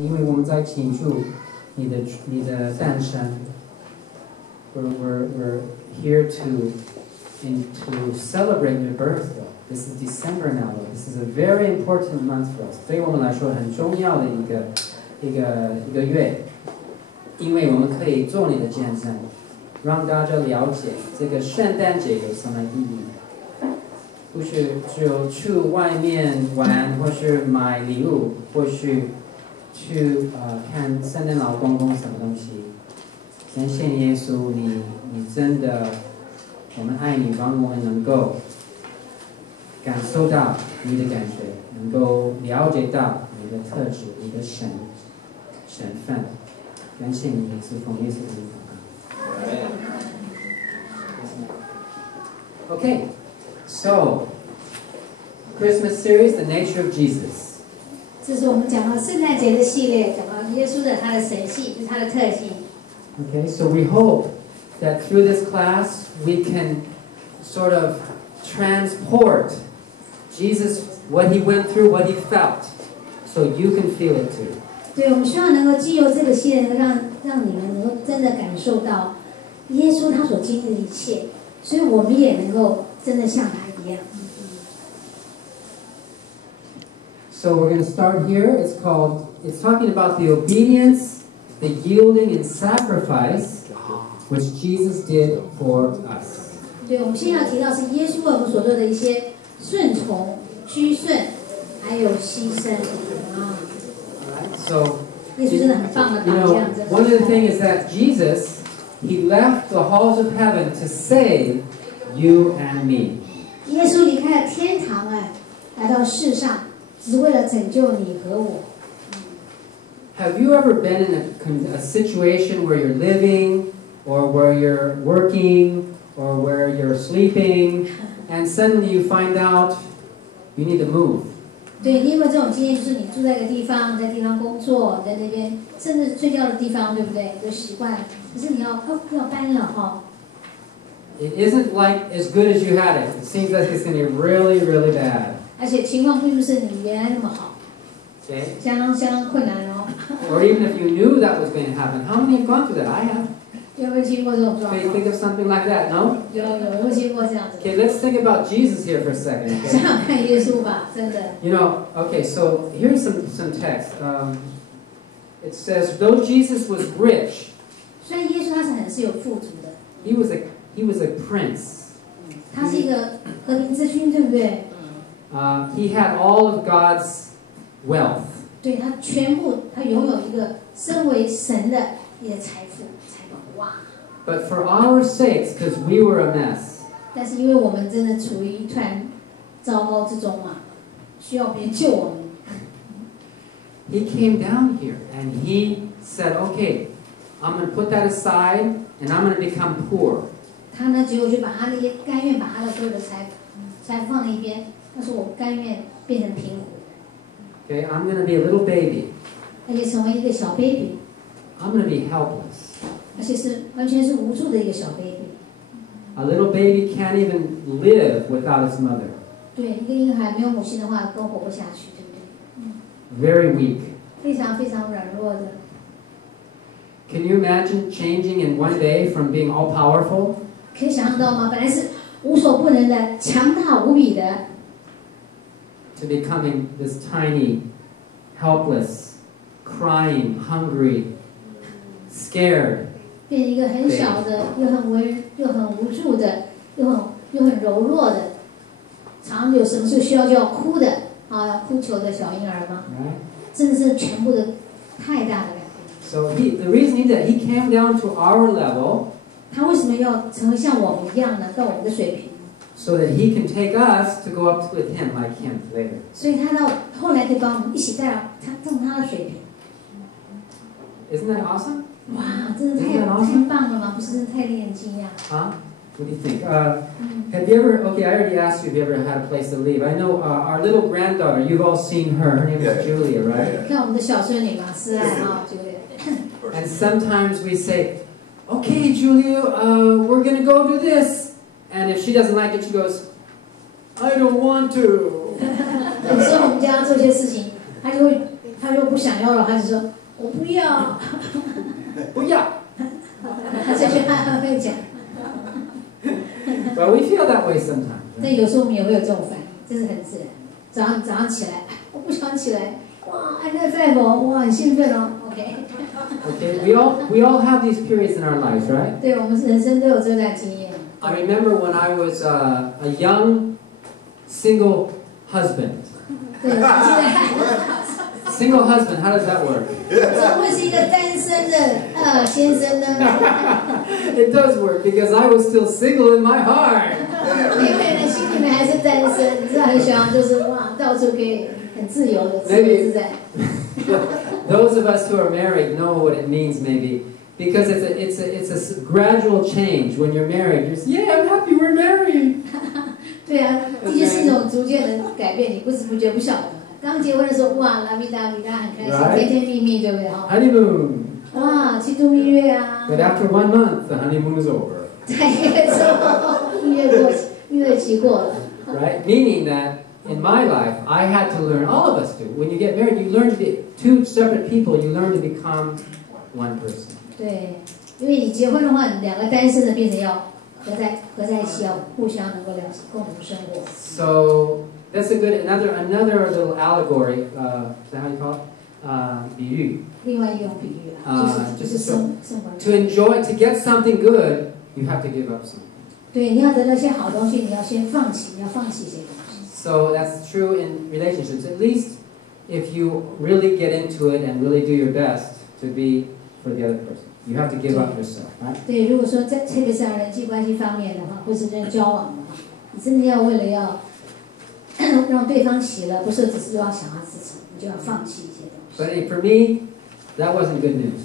因为我们在庆祝你的诞生。We're here to celebrate your birth. This is December now. This is a very important month for us. 对我们来说很重要的一个月，因为我们可以做你的见证，让大家了解这个圣诞节有什么意义。不是只有去外面玩，或是买礼物，或是去看圣诞老公公什么东西。感谢耶稣，你真的，我们爱你，让我们能够感受到你的感觉，能够了解到你的特质，你的身份。感谢你，耶稣，奉耶稣的名祷告。Okay, so Christmas series, the nature of Jesus. 这是我们讲到圣诞节的系列，讲到耶稣的他的神性，就是他的特性。Okay, so we hope that through this class we can sort of transport Jesus, what he went through, what he felt, so you can feel it too. 对，我们希望能够藉由这个系列，让你们能够真的感受到耶稣他所经历的一切，所以我们也能够真的像他一样。So we're going to start here. It's talking about the obedience, the yielding and sacrifice which Jesus did for us. 对，我们现在要提到是耶稣为我们所做的一些顺从、屈顺，还有牺牲啊。So, 耶稣真的很棒的榜样。one of the things is that Jesus, he left the halls of heaven to save you and me. 耶稣离开了天堂，来到世上，只为了拯救你和我。Have you ever been in a situation where you're living, or where you're working, or where you're sleeping, and suddenly you find out you need to move? 对，你有没有这种经验？就是你住在一个地方，在地方工作，在那边，甚至睡觉的地方，对不对？有习惯，可是你要搬了哈。It isn't like as good as you had it. It seems like it's going to be really, really bad. 而且情况并不是你原来那么好， Okay? 相当困难哦。Or even if you knew that was going to happen, how many have gone through that? I have. 有没有经过这种状况？ Think of something like that, no? 有经过这样子。Okay, let's think about Jesus here for a second. Okay? 想想看耶稣吧，真的。You know, okay, so here's some text. It says, though Jesus was rich, 虽然耶稣他是有富足的， he was a prince. 他是一个和平之君，对不对？ He had all of God's wealth. 对，他拥有一个身为神的一个财宝，哇！ But for our sakes, because we were a mess. 但是因为我们真的处于一团糟糕之中嘛，需要别人救我们。He came down here and he said, "Okay, I'm going to put that aside and I'm going to become poor." 他呢，结果就把他那些甘愿把他的所有的财富放在一边，他说我甘愿变成贫苦。Okay, I'm going to be a little baby. 而且成为一个小 baby。 I'm going to be helpless. 而且是完全是无助的一个小 baby。 A little baby can't even live without its mother. 对，一个婴孩没有母亲的话，都活不下去，对不对？ Very weak. 非常非常软弱的。 Can you imagine changing in one day from being all powerful? 可以想象到吗？本来是无所不能的、强大无比的， to becoming this tiny, helpless, crying, hungry, scared. 变成一个很小的，又很无助的，又很柔弱的，常有什么事需要就要哭的要哭求的小婴儿吗？ Right? 真的是全部的太大的改变。 So the reason he came down to our level. 他为什么要成为像我们一样呢？到我们的水平 So that he can take us to go up with him like him later. 所以他到后来可以把我们一起带到他的水平。 Isn't that awesome? 哇，真的太棒了吗？不是，真的太令人惊讶。 Huh? What do you think? Have you ever? Okay, I already asked you if you ever had a place to live. I know our little granddaughter. You've all seen her. Her name is Julia, right? 看我们的小孙女嘛，思爱啊，Julia。 And sometimes we say, "Okay, Julia, we're going to go do this." And if she doesn't like it, she goes, "I don't want to." 有时候我们家要做一些事情，他会他就不想要了，他就说我不要，不要。他这句话会讲。But we feel that way sometimes. 但有时候我们也会有这种反应，这是很自然。早上起来，我不想起来，哇 ，enablement，哇，很兴奋哦 ，OK。Okay, we all have these periods in our lives, right? 对，我们人生都有这段经验。I remember when I was a young single husband. 对，我记得。Single husband, how does that work? 怎么会是一个单身的先生呢？ It does work because I was still single in my heart. 因为呢，心里面还是单身，你知道很喜欢，就是哇，到处可以很自由的自由自在。Those of us who are married know what it means, maybe, because it's a gradual change. When you're married, you're yeah, I'm happy we're married. 对啊，的确是一种逐渐的改变，你不知不觉不晓得。刚结婚的时候，哇，拉米达米达很开心，甜甜蜜蜜，对不对？哈。Honeymoon. 哇，去度蜜月啊。But after 1 month, the honeymoon is over. 在一个之后，蜜月期过了。Right? Meaning that in my life, I had to learn. All of us do. When you get married, you learn to be two separate people. You learn to become one person. 对，因为你结婚的话，两个单身的变成要合在一起，要互相能够共同生活。So that's a good another little allegory. Is that how you call it? 比喻。另外一种比喻啊，就是生活。To enjoy, to get something good, you have to give up something. 对，你要得到一些好东西，你要先放弃，你要放弃一些东西。So that's true in relationships. At least if you really get into it and really do your best to be for the other person, you have to give up yourself, right? 对，如果说在特别是人际关系方面的话，或是人交往的话，你真的要为了要让对方喜乐，不是只是要想要自己，你就要放弃一些东西。But for me, that wasn't good news.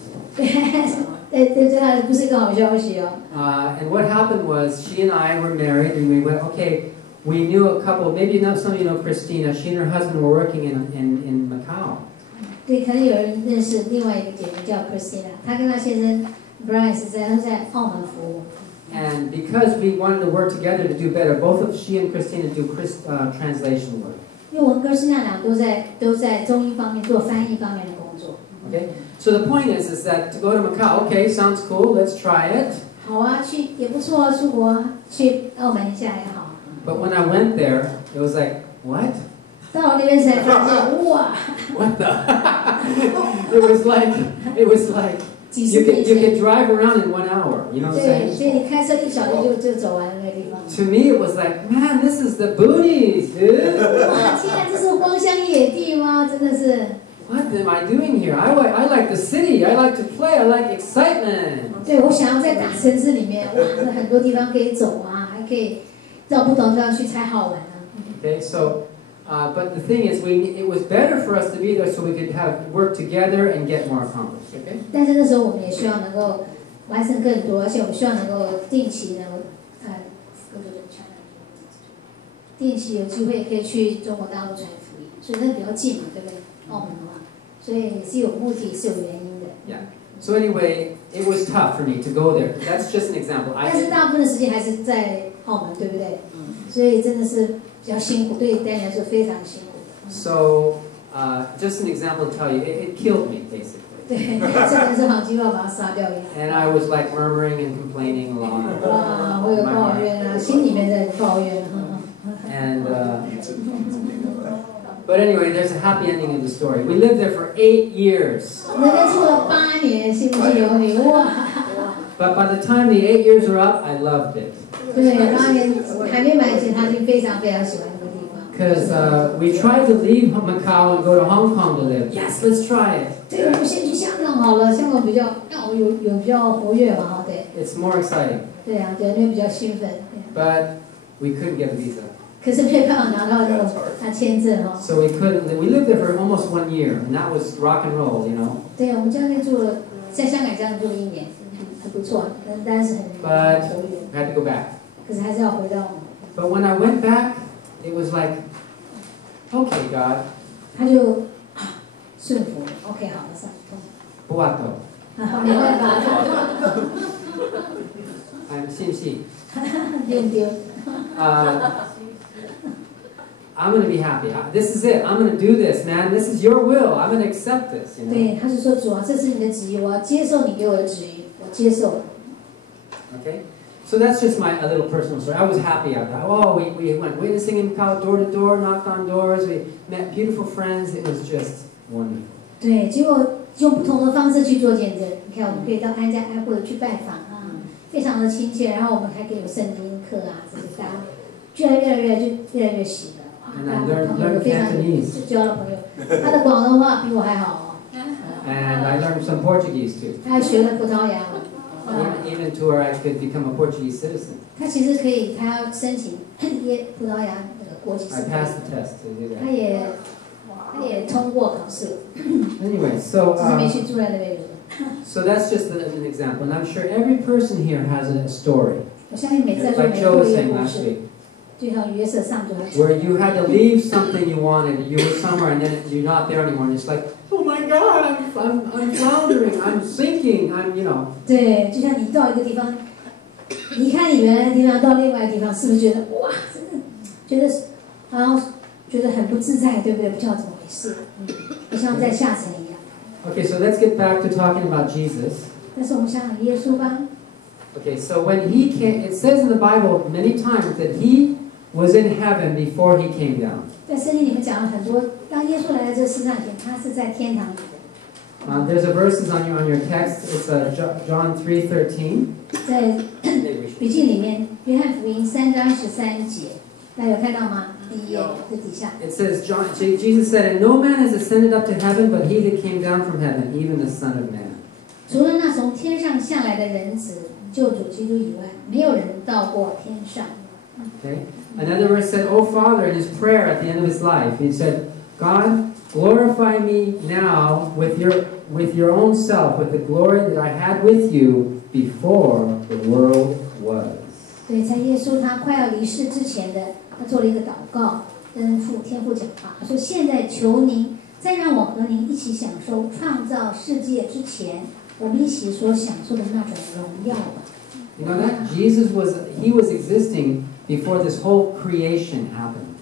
对，这还不是一个好消息哦。And what happened was she and I were married, and we went, okay. We knew a couple. Maybe some of you know Christina. She and her husband were working in Macau. 对，可能有人认识另外一个姐妹叫 Christina， 她跟她先生 Brian 都在澳门服务。And because we wanted to work together to do better, both of she and Christina do translation work. 因为我跟哥斯娜俩都在中英方面做翻译方面的工作。Okay. So the point is that to go to Macau, okay, sounds cool. Let's try it. 好啊，去也不错啊，出国去澳門一下也好。But when I went there, it was like, what? 到了那边才发现，哇 What the? It was like you could drive around in 1 hour. You know what I'm 对， saying? 所以你开车1小时就走完了那个地方。To me, it was like, man, this is the boonies, dude. 哇，天啊，这是荒乡野地吗？真的是。What am I doing here? I like the city. I like to play. I like excitement. 对，我想要在大城市里面，哇，那很多地方可以走啊，还可以到不同地方去才好玩啊。Okay, so, but the thing is, it was better for us to be there so we could work together and get more accomplished. Okay. 但是那时候我们也需要能够完成更多，而且我们需要能够定期有机会可以去中国大陆传福音，所以那比较近嘛，对不对？澳门的话，所以也是有目的，是有原因的。Yeah. So anyway, it was tough for me to go there. That's just an example. 但是大部分的时间还是在澳门，对不对？所以真的是比较辛苦，对丹尼来说非常辛苦的。So, just an example to tell you, it killed me basically. 对，真的是好几把它杀掉一样。And I was like murmuring and complaining a lot. 哇，我有抱怨啊，心里面在抱怨。And but anyway, there's a happy ending of the story. We lived there for 8 years. 那边住了8年，信不信由你哇！ But by the time the 8 years were up, I loved it. 对，8年还没满前，他就非常非常喜欢那个地方。Because we tried to leave Macau and go to Hong Kong to live. Yes, let's try it. 对，我们先去香港好了，香港比较有比较活跃嘛，哈，对。It's more exciting. 对啊，对，那边比较兴奋。But we couldn't get a visa. 可是没办法拿到那种签证哈。So we couldn't. We lived there for almost 1 year, and that was rock and roll, you know. 对，我们在那边住了，在香港这样住了1年，很不错，但是很活跃。But I had to go back. 可是还是要回到。But when I went back, it was like, okay, God. 他就顺服 ，OK， 好了，上通。不挖头。没办法。I'm 信息。丢。I'm going to be happy. This is it. I'm going to do this, man. This is your will. I'm going to accept this. You know? 对，他是说主啊，这是你的旨意，我要接受你给我的旨意，我接受。Okay, so that's just a little personal story. I was happy out there. Oh, we went witnessing in Macau, door to door, knocked on doors. We met beautiful friends. It was just wonderful. 对，结果用不同的方式去做见证。你看，我们可以到安家安户的去拜访啊，非常的亲切。然后我们还可以有圣经课啊，这些大家越来越喜的。And I learned Cantonese. 交了朋友，他的广东话比我还好哦。And I learned some Portuguese too. 他还学了葡萄牙文。Even to where I could become a Portuguese citizen. 他其实可以，他要申请葡萄牙那个国籍。I passed the test to do that. 他也通过考试。Anyway, so 只是没去住在那边。So that's just an example, and I'm sure every person here has a story. 我相信每次在做 Like 每 Joe 个 was 故 saying 故 last 事。 week. 就像约瑟上周 Where you had to leave something you wanted, you were somewhere and then you're not there anymore, and it's like, oh my God, I'm floundering, I'm sinking, I'm, you know. 对，就像你到一个地方，离开你原来的地方到另外的地方，是不是觉得哇，真的觉得好像觉得很不自在，对不对？不知道怎么回事，就像在下沉一样。Okay, so let's get back to talking about Jesus. 但是我们想想耶稣吧。Okay, so when he came, it says in the Bible many times that he was in heaven before he came down. 在圣经里面讲了很多，当耶稣来到这世上前，他是在天堂里的。There's a verses on your text. It's John 3:13. 在笔记里面，约翰福音3章13节，大家有看到吗？第一页的底下。It says Jesus said, "And no man has ascended up to heaven, but he that came down from heaven, even the Son of Man." 除了那从天上下来的人子救主基督以外，没有人到过天上。Okay. Another verse said, "Oh Father," in his prayer at the end of his life, he said, "God, glorify me now with your own self, with the glory that I had with you before the world was." 对，在耶稣他快要离世之前的，他做了一个祷告，跟天父讲话，他说：“现在求您再让我和您一起享受创造世界之前我们一起所享受的那种荣耀吧。” You know that Jesus was existing before this whole creation happened.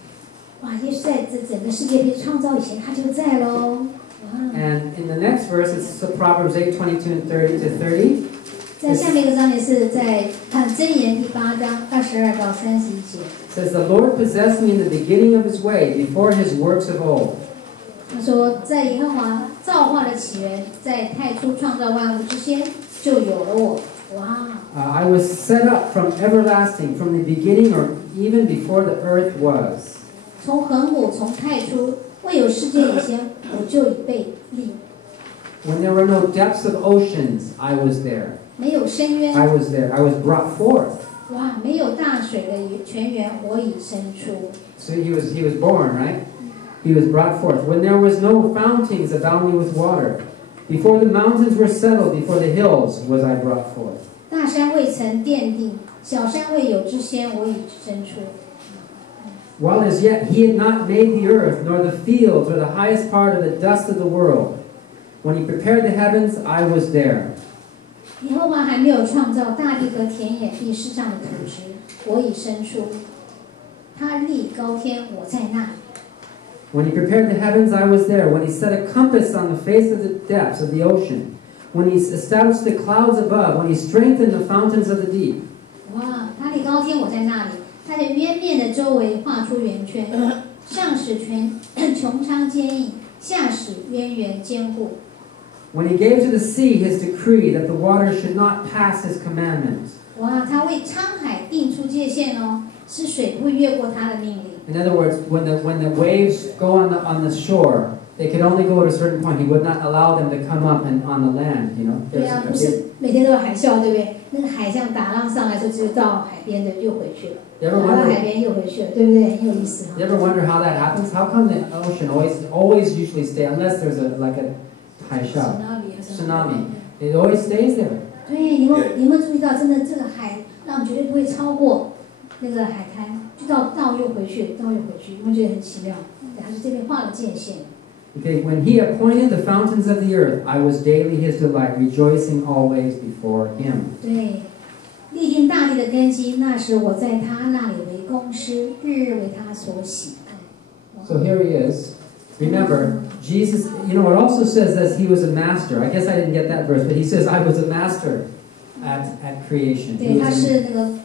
哇，耶稣在这整个世界被创造以前，他就在喽。And in the next verse, it's Proverbs 8:22 and 30. 在下面一个章节是在看箴言第8章22到31节。It says, "The Lord possessed me in the beginning of His way, before His works of old." 他说，在耶和华造化的起源，在太初创造万物之先，就有了我。哇！I was set up from everlasting, from the beginning, or even before the earth was. 从恒古，从太初，未有世界以前，我就已被立。When there were no depths of oceans, I was there. 没有深渊 I was there. I was brought forth. 哇，没有大水的泉源，我已生出。So he was born, right? He was brought forth. When there was no fountains abounding with water, before the mountains were settled, before the hills was I brought forth. 大山未曾奠定，小山未有之先，我已生出。While as yet he had not made the earth, nor the fields, or the highest part of the dust of the world. When he prepared the heavens, I was there. 耶和华还没有创造大地和田野地世上的土质，我已生出。他立高天，我在那里。When he prepared the heavens, I was there. When he set a compass on the face of the depths of the ocean. When he established the clouds above. When he strengthened the fountains of the deep. 哇，他立高天，我在那里。他在渊面的周围画出圆圈，上使穹苍坚硬，下使渊源坚固。When he gave to the sea his decree that the waters should not pass his commandment. 哇，他为沧海定出界限哦，使水不会越过他的命令。In other words, when the waves go on the shore, they could only go at a certain point. He would not allow them to come up and on the land. You know. 对啊，不是每天都有海啸，对不对？那个海像打浪上来之后，只有到海边的又回去了，打到海边又回去了，对不对？很有意思。You ever wonder how that happens? How come the ocean always usually stay unless there's like a tsunami? It always stays there. 对，你有没有注意到，真的这个海浪绝对不会超过那个海滩，就到又回去，到又回去，有没有觉得很奇妙？还是这边画了界限。Okay, when he appointed the fountains of the earth, I was daily his delight, rejoicing always before him. 对，立定大地的根基，那时我在他那里为工师，日日为他所喜爱。So here he is. Remember, Jesus, you know, it also says that he was a master. I guess I didn't get that verse, but he says, I was a master at creation. 对，他是那个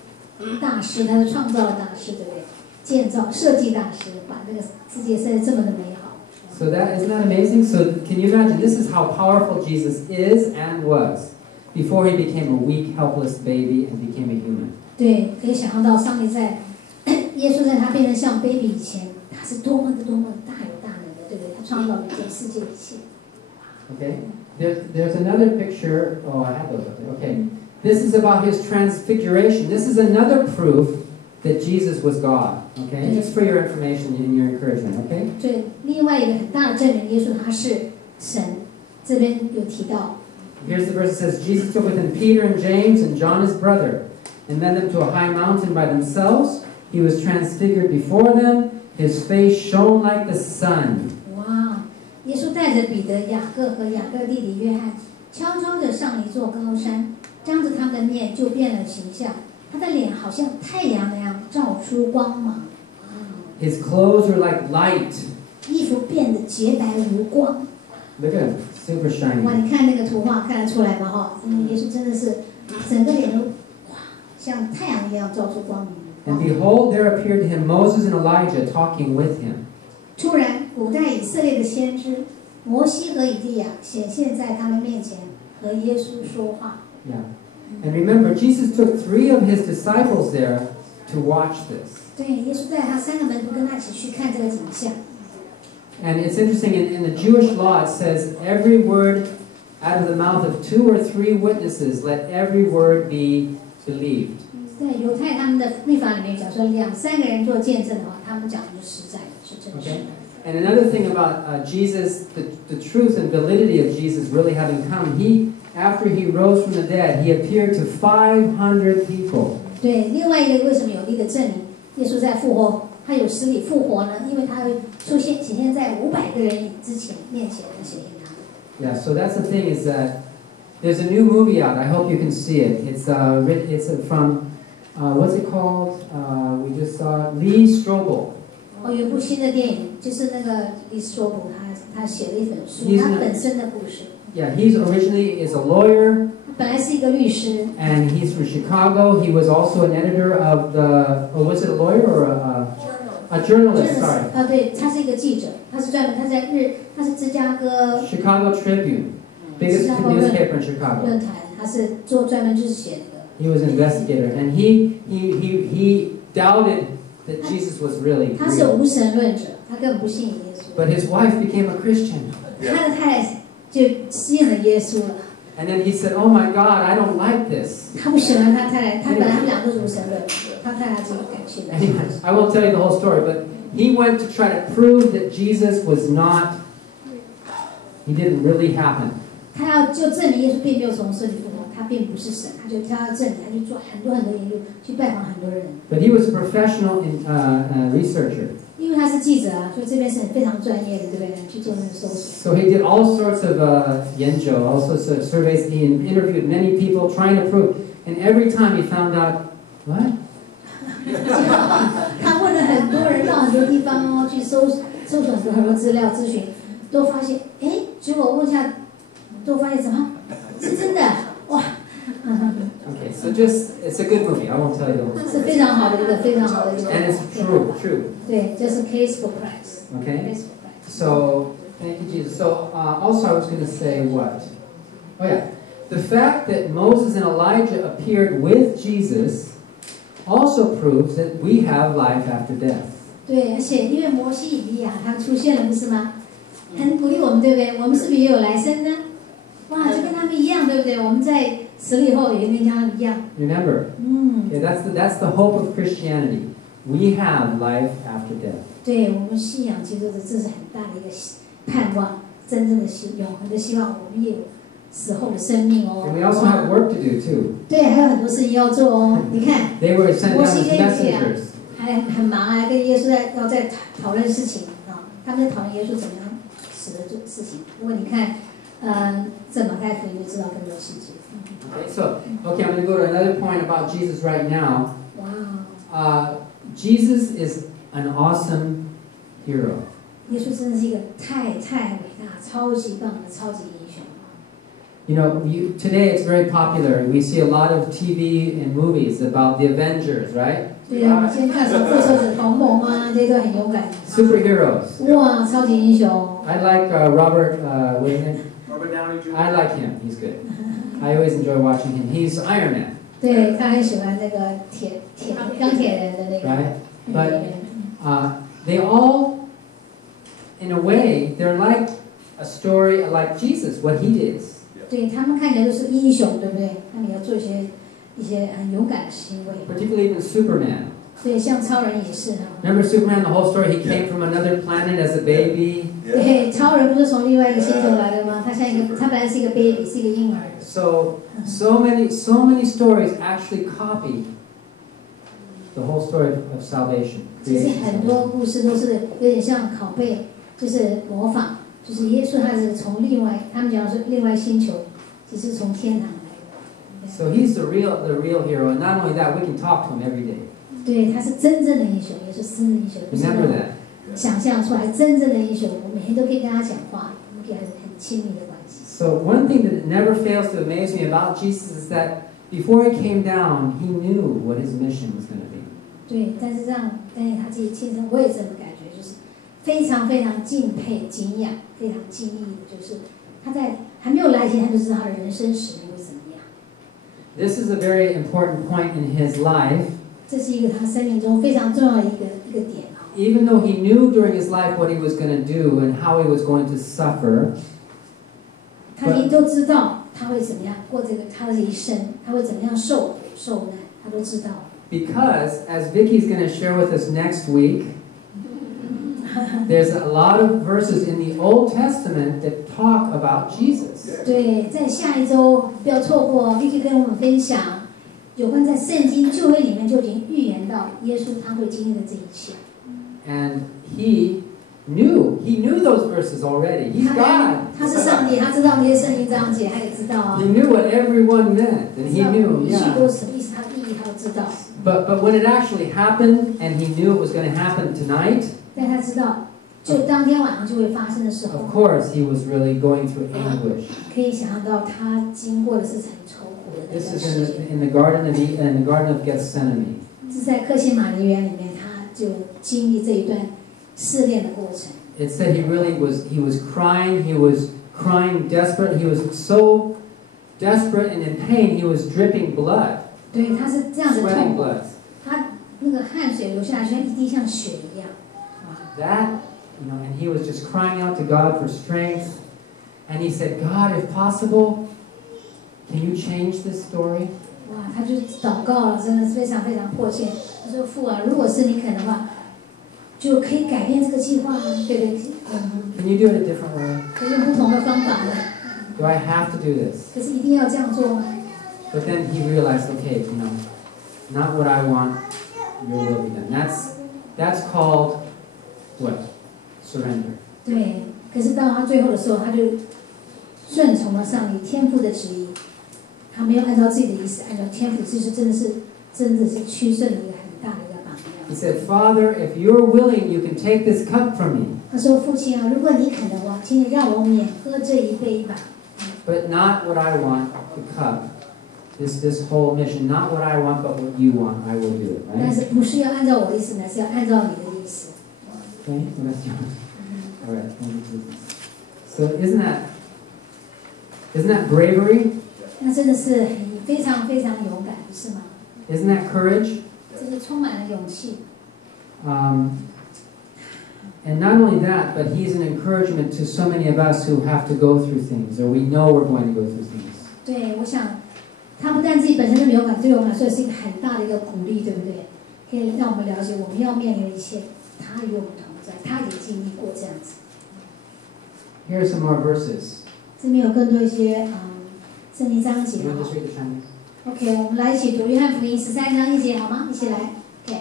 大师，他是创造的大师，对不对？建造、设计大师，把这个世界设计这么的美好。So isn't that amazing? So can you imagine? This is how powerful Jesus is and was before he became a weak, helpless baby and became a human. 对，可以想象到上帝在耶稣在他变成像 baby 以前，他是多么的大有大能的，对不对？他创造了这个世界一切。Okay. There's another picture. Oh, I have those up there. Okay. This is about his transfiguration. This is another proof that Jesus was God. Okay. Just for your information and your encouragement. Okay. 对，另外一个很大的证明，耶稣他是神。这边有提到。Here's the verse that says, Jesus took with him Peter and James and John his brother, and led them to a high mountain by themselves. He was transfigured before them. His face shone like the sun. 哇！耶稣带着彼得、雅各和雅各弟弟约翰，悄悄地上一座高山，张着他们的面就变了形象。他的脸好像太阳那样照出光芒。His clothes were like light. 衣服变得洁白无光。Look at him, super shiny. 哇！你看那个图画，看得出来吗？哈，耶稣真的是整个脸都哇，像太阳一样照出光明。And behold, there appeared to him Moses and Elijah talking with him. 突然，古代以色列的先知摩西和以利亚显现在他们面前，和耶稣说话。Yeah. And remember, Jesus took 3 of his disciples there to watch this. 对，耶稣带他3个门徒跟他一起去看这个景象。And it's interesting, in the Jewish law it says, every word out of the mouth of 2 or 3 witnesses, let every word be believed. 对，犹太他们的律法里面讲说，2、3个人做见证的话，他们讲的是实在的，是真实的。Okay? And another thing about Jesus, the truth and validity of Jesus really having come, after he rose from the dead, he appeared to 500 people. 对，另外一个为什么有力的证明，耶稣在复活，他有实体复活呢？因为他会显现在500个人面前的显现他。Yeah, so that's the thing is that there's a new movie out. I hope you can see it. It's from what's it called? We just saw Lee Strobel. 有一部新的电影，就是那个 Lee Strobel， 他写了一本书，他本身的故事。Yeah, he's originally is a lawyer. 本来是一个律师。And he's from Chicago. He was also an editor of the. Oh, was it a lawyer or a journalist? Sorry. 对，他是一个记者，他是芝加哥 Chicago Tribune, biggest newspaper in Chicago. 论坛，他是专门就是写那个。He was an investigator, and he doubted that Jesus was really real. 他是无神论者，他根本不信耶稣。But his wife became a Christian. 他的太太就信了耶稣了。And then he said, "Oh my God, I don't like this." 他不喜欢他太太，他本来他们2个都是无神论，他太太自己改信了。Anyways, I won't tell you the whole story, but he went to try to prove that Jesus was not. He didn't really happen. 他要就证明耶稣并没有从死里复活，他并不是神，他要证明，他去做很多研究，去拜访很多人。But he was a professional researcher. 因为他是记者啊，所以这边是非常专业的，对不对？去做那个搜索。So he did all sorts of 研究, all sorts of surveys. He interviewed many people, trying to prove. And every time he found out, what? 他问了很多人，到很多地方哦，去搜索很多资料咨询，都发现，结果问下，都发现什么？是真的，哇！ Okay, so it's a good movie. I won't tell you. 是非常好的一个，非常好的一个。And it's true. 对，就是 case for price. Okay. Case for price. So thank you, Jesus. So also I was going to say what? Oh yeah, the fact that Moses and Elijah appeared with Jesus also proves that we have life after death. 对，而且因为摩西、以利亚他们出现了，不是吗？很鼓励我们，对不对？我们是不是也有来生呢？哇，就跟他们一样，对不对？我们在死了以后也跟他们一样。Remember, okay, that's the hope of Christianity. We have life after death. 对，我们信仰基督的，这是很大的一个盼望，真正的永恒的希望，我们也有死后的生命哦。And we also have work to do too. 对，还有很多事情要做哦。你看， They were sent down 摩 as 西跟以利亚 messengers. 还很忙啊，跟耶稣要在讨论事情啊，他们在讨论耶稣怎么样死的这事情。如果你看，这马太福音就知道更多细节。Okay, I'm going to go to another point about Jesus right now. Wow. Jesus is an awesome hero. 耶稣真的是一个太伟大、超级棒的超级英雄。You know, today it's very popular. We see a lot of TV and movies about the Avengers, right? 对啊，我们今天看什么复仇者同盟啊，这些都很勇敢。Superheroes. 哇，超级英雄。I like Robert. What is his name? Robert Downey Jr. I like him. He's good. I always enjoy watching him. He's Iron Man. 对，他很喜欢那个钢铁人的那个。Right? But they all, in a way, they're like a story like Jesus, what he did. 对，他们看起来都是英雄，对不对？他们要做一些很勇敢的行为。Particularly even Superman. 对，像超人也是哈。Remember Superman? The whole story. He came from another planet as a baby. 对，超人不是从另外一个星球来的吗？他本来是一个 baby， 是一个婴儿。So many stories actually copy the whole story of salvation. 其实很多故事都是有点像拷贝，就是模仿。就是耶稣他是从他们讲的是另外星球，其实从天堂来的。So he's the real hero, and not only that, we can talk to him every day. 对，他是真正的英雄，也是真的英雄。Remember that. 想象出来真正的英雄，我每天都可以跟他讲话，我们可以很亲密的关系。So one thing that never fails to amaze me about Jesus is that before he came down, he knew what his mission was going to be. 对，但是他自己亲身，我也这么感觉，就是非常非常敬佩、敬仰、非常敬意的，就是他在还没有来前，他就知道他的人生使命会怎么样。This is a very important point in his life. 这是一个他生命中非常重要的一个点啊。Even though he knew during his life what he was going to do and how he was going to suffer, 他已经都知道他会怎么样过他的一生，他会怎么样受难，他都知道。Because, as Vicky's going to share with us next week, there's a lot of verses in the Old Testament that talk about Jesus. 对，在下一周不要错过 Vicky 跟我们分享有关在圣经旧约里面就已经预言到耶稣他会经历的这一切。And he knew those verses already. He's God. 他是上帝，他知道那些圣经章节，他也知道啊。 He knew what everyone meant, and he knew, 一句都 yeah. 是什么意思，他的意义他都知道。But when it actually happened, and he knew it was going to happen tonight, 但他知道，就当天晚上就会发生的时候 of course he was really going through anguish. 可以想象到他经过的是很愁苦的那 This 段 is 时间。in the Garden of Eden, in the Garden of Gethsemane. 是在客西马尼园里面，他就经历这一段试炼的过程。It said he was crying desperate. He was so desperate and in pain, he was dripping blood, 对，他是这样的 sweating 痛苦， blood. 他那个汗水流下来，像一滴像血一样。 That, and he was just crying out to God for strength. And he said, God, if possible, can you change this story? 哇，他就祷告了，真的是非常非常迫切。他说：“父啊，如果是你肯的话，就可以改变这个计划啊，对不对？ Can you do it a different way? 可以用不同的方法呢。 Do I have to do this? 可是一定要这样做吗？ But then he realized, okay, not what I want, your will be done. That's called what? Surrender. 对，可是到他最后的时候，他就顺从了上帝天父的旨意，他没有按照自己的意思，按照天父的意思，真的是屈顺的一个很大的一个榜样。 He said, Father, if you're willing, you can take this cup from me. 他说：“父亲啊，如果你肯的话，请你让我免喝这一杯吧。 But not what I want, the cup. This whole mission, not what I want, but what you want, I will do it. 但 Right? 是不是要按照我的意思，乃是要按照你的意思。” Okay, so that's yours. All right, thank you, Jesus. So isn't that bravery? 那真的是非常非常勇敢，不是吗？ Isn't that courage? 真的充满了勇气。 And not only that, but he's an encouragement to so many of us who have to go through things, or we know we're going to go through things. 对，我想他不但自己本身那么勇敢，对我们来说也是一个很大的一个鼓励，对不对？可以让我们了解，我们要面临的一切，他与我们同在，他也经历过这样子。 Here are some more verses. 这边有更多一些圣经章节 You want to just read the Chinese? OK， 我们来一起读约翰福音13章1节，好吗？一起来。OK，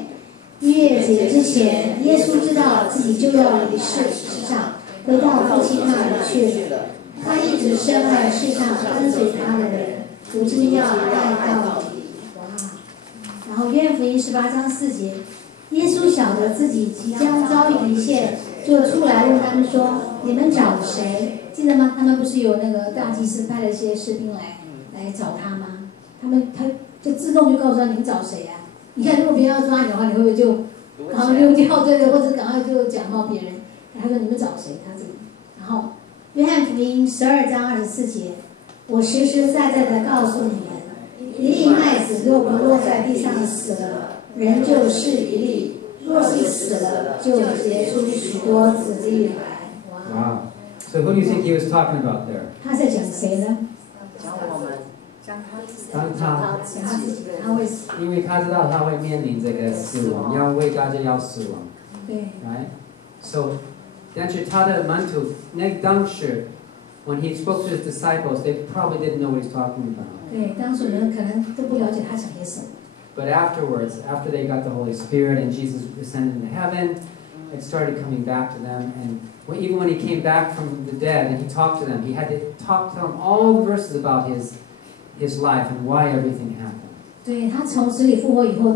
逾越节之前，耶稣知道自己就要离世上，回到父亲那里去了。他一直深爱世上跟随他的人，如今要爱到底。哇！然后约翰福音18章4节，耶稣晓得自己即将遭遇一切，就出来问他们说：“你们找谁？”记得吗？他们不是有那个大祭司派了一些士兵来找他吗？他就自动就告诉他：“你们找谁呀？”你看，如果别人要抓你的话，你会不会就赶快溜掉，对对，或者赶快就假冒别人？他说：“你们找谁？”他这里，然后约翰福音12章24节：“我实实在在的告诉你们，一粒麦子若不落在地上死了，人就是一粒；若是死了，就结出许多子粒来。”哇！ So who do you think he was talking about there? 他在讲谁呢？讲我们，讲他自己，他会死，因为他知道他会面临这个死亡，要为大家要死亡。对。Right? So 但是他的门徒那当时 when he spoke to his disciples, they probably didn't know what he's talking about. 对，当时人可能都不了解他讲些什么。But afterwards, after they got the Holy Spirit and Jesus ascended into heaven, it started coming back to them. And even when he came back from the dead and he talked to them, he had to talk to them all the verses about his life and why everything happened. 对，他从死里复活以后，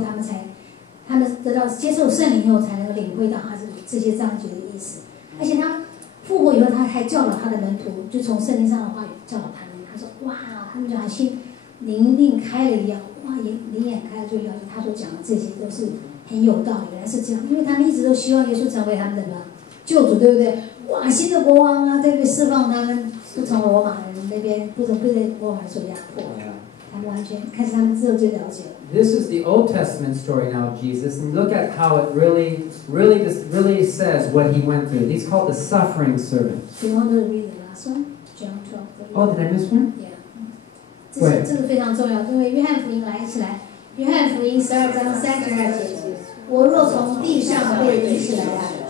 他们得到接受圣灵以后，才能够领会到他这些章节的意思。而且他复活以后，他还教导他的门徒，就从圣经上的话语教导他们。他说：“哇，他们就好像灵令开了一样，哇，灵眼开了，就了解他所讲的这些都是很有道理。原来是这样，因为他们一直都希望耶稣成为他们的什么救主，对不对？哇，新的国王啊，对不对？释放他们，不从罗马人那边，不被罗马人所压迫。他们完全开始，他们之后就了解了。” This is the Old Testament story now of Jesus, and look at how it really says what he went through. He's called the suffering servant. Do you want to read the last one? John 12. Oh, did I miss one? Yeah. 这个非常重要，因为约翰福音来一起来，约翰福音12章32节，我若从地上被举起来，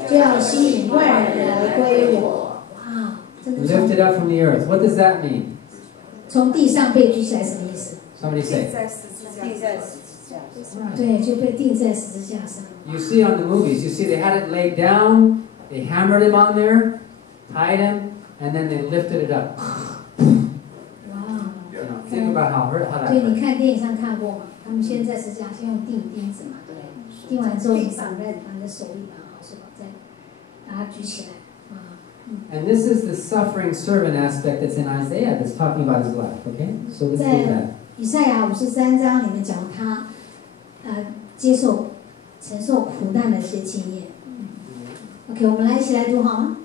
就要吸引万人来归我。哇，真的。Lifted up from the earth. What does that mean? 从地上被举起来什么意思？ Somebody say. 对，就被钉在十字架上。You see on the movies, you see they had it laid down, they hammered him on there, tied him, and then they lifted it up. 哇！ Think about how that 对，你 hurt. 看电影上看过嘛？他们先在十字架先用钉子嘛，对不对？钉完之后，你绑在你的手里绑好，是吧？再把它举起来。 And this is the suffering servant aspect that's in Isaiah that's talking about his life. Okay, so let's read that. 以赛亚53章里面讲他承受苦难的一些经验。OK， 我们来一起来读好吗？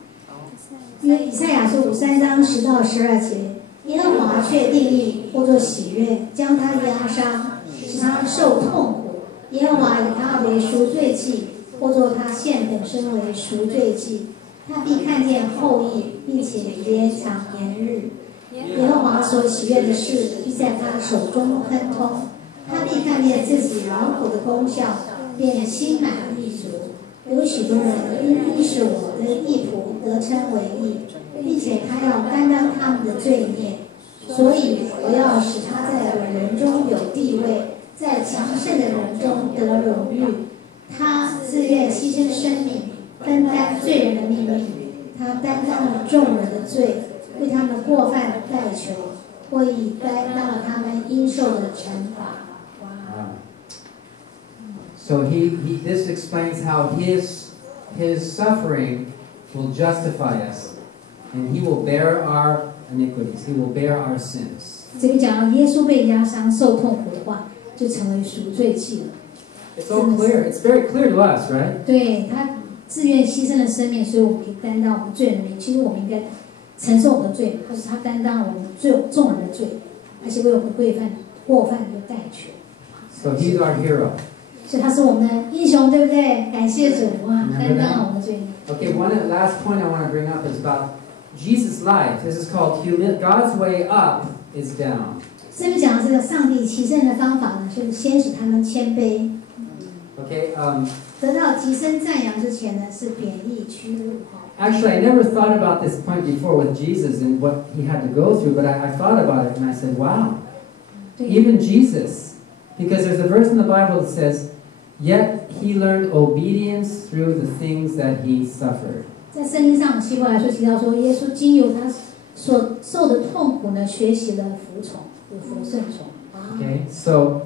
因为以赛亚书53章10到12节，耶和华却定义或作喜悦，将他压伤，使他受痛苦。耶和华以他为赎罪祭，或作他献本身为赎罪祭。 他必看见后裔，并且延长年日。耶和华所喜悦的事，必在他手中亨通。他必看见自己劳苦的功效，便心满意足。有许多人因使我的义仆得称为义，并且他要担当他们的罪孽。所以我要使他在伟人中有地位，在强盛的人中得荣誉。他自愿牺牲生命。 分担罪人的命运，他担当了众人的罪，为他们的过犯代求，或已担当了他们应受的惩罚。Wow. So this explains how his suffering will justify us, and he will bear our iniquities. He will bear our sins. 这边讲到耶稣被压伤、受痛苦的话，就成为赎罪祭了。It's all clear. It's very clear to us, right? 对他。 自愿牺牲了生命，所以我们可以担当我们罪人的命。其实我们应该承受我们的罪，或是他担当了我们众人的罪，而且为我们过犯而代求。So he's our hero. 所以他是我们的英雄，对不对？感谢主啊，担当了我们的罪孽。Okay, one last point I want to bring up is about Jesus' life. This is called God's way up is down. 这边讲的这个上帝提升人的方法呢，就是先使他们谦卑。Okay. 得到提升赞扬之前呢，是贬抑屈辱。 Actually, I never thought about this point before with Jesus and what he had to go through, but I thought about it and I said, wow, even Jesus, because there's a verse in the Bible that says, yet he learned obedience through the things that he suffered. 在圣经上，希伯来书提到说，耶稣经由他所受的痛苦呢，学习了服从，有服顺从。Okay, so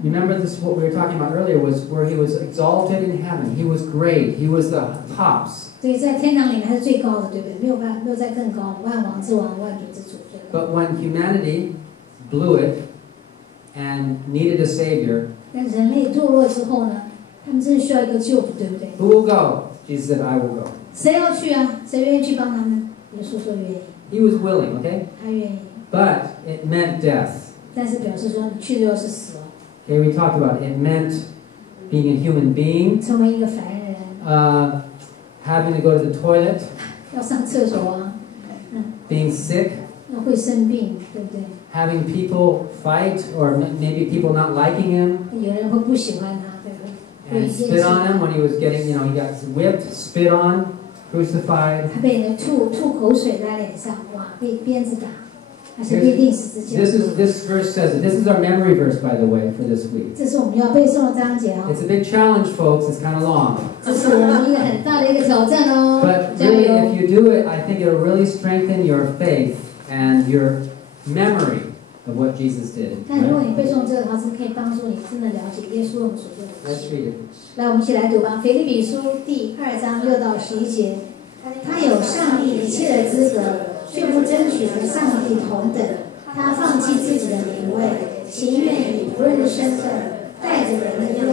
Remember this, what we were talking about earlier was where he was exalted in heaven. He was great. He was the tops. 对，在天堂里面他是最高的，对不对？没有再更高，万王之王，万主之主。But when humanity blew it and needed a savior, 但人类堕落之后呢，他们真的需要一个救主，对不对 who will go? Jesus said, I will go. 谁要去啊？谁愿意去帮他们？耶稣说愿意。He was willing, okay? 他愿意。But it meant death. 但是表示说你去的就是死哦。Okay, we talked about it. It meant being a human being. 成为一个凡人。Having to go to the toilet. 要上厕所啊。Being sick. 那会生病，对不对？ Having people fight, or maybe people not liking him. 有人会不喜欢他，对不对？ And spit on him when he was getting, he got whipped, spit on, crucified. 他被人吐口水在脸上，哇，被鞭子打。This verse says it. This is our memory verse, by the way, for this week. 这是我们要背诵的章节哦。It's a big challenge, folks. It's kind of long. 这是我们一个很大的一个挑战哦。 But really, if you do it, I think it'll really strengthen your faith and your memory of what Jesus did. 但如果你背诵这个的话，是可以帮助你真的了解耶稣为我们所做的事。 Let's read it. 来，我们一起来读吧。腓立比书第2章6到11节，他有上帝一切的资格。却不争取和上帝同等，他放弃自己的名位，情愿以仆人的身份，带着人的样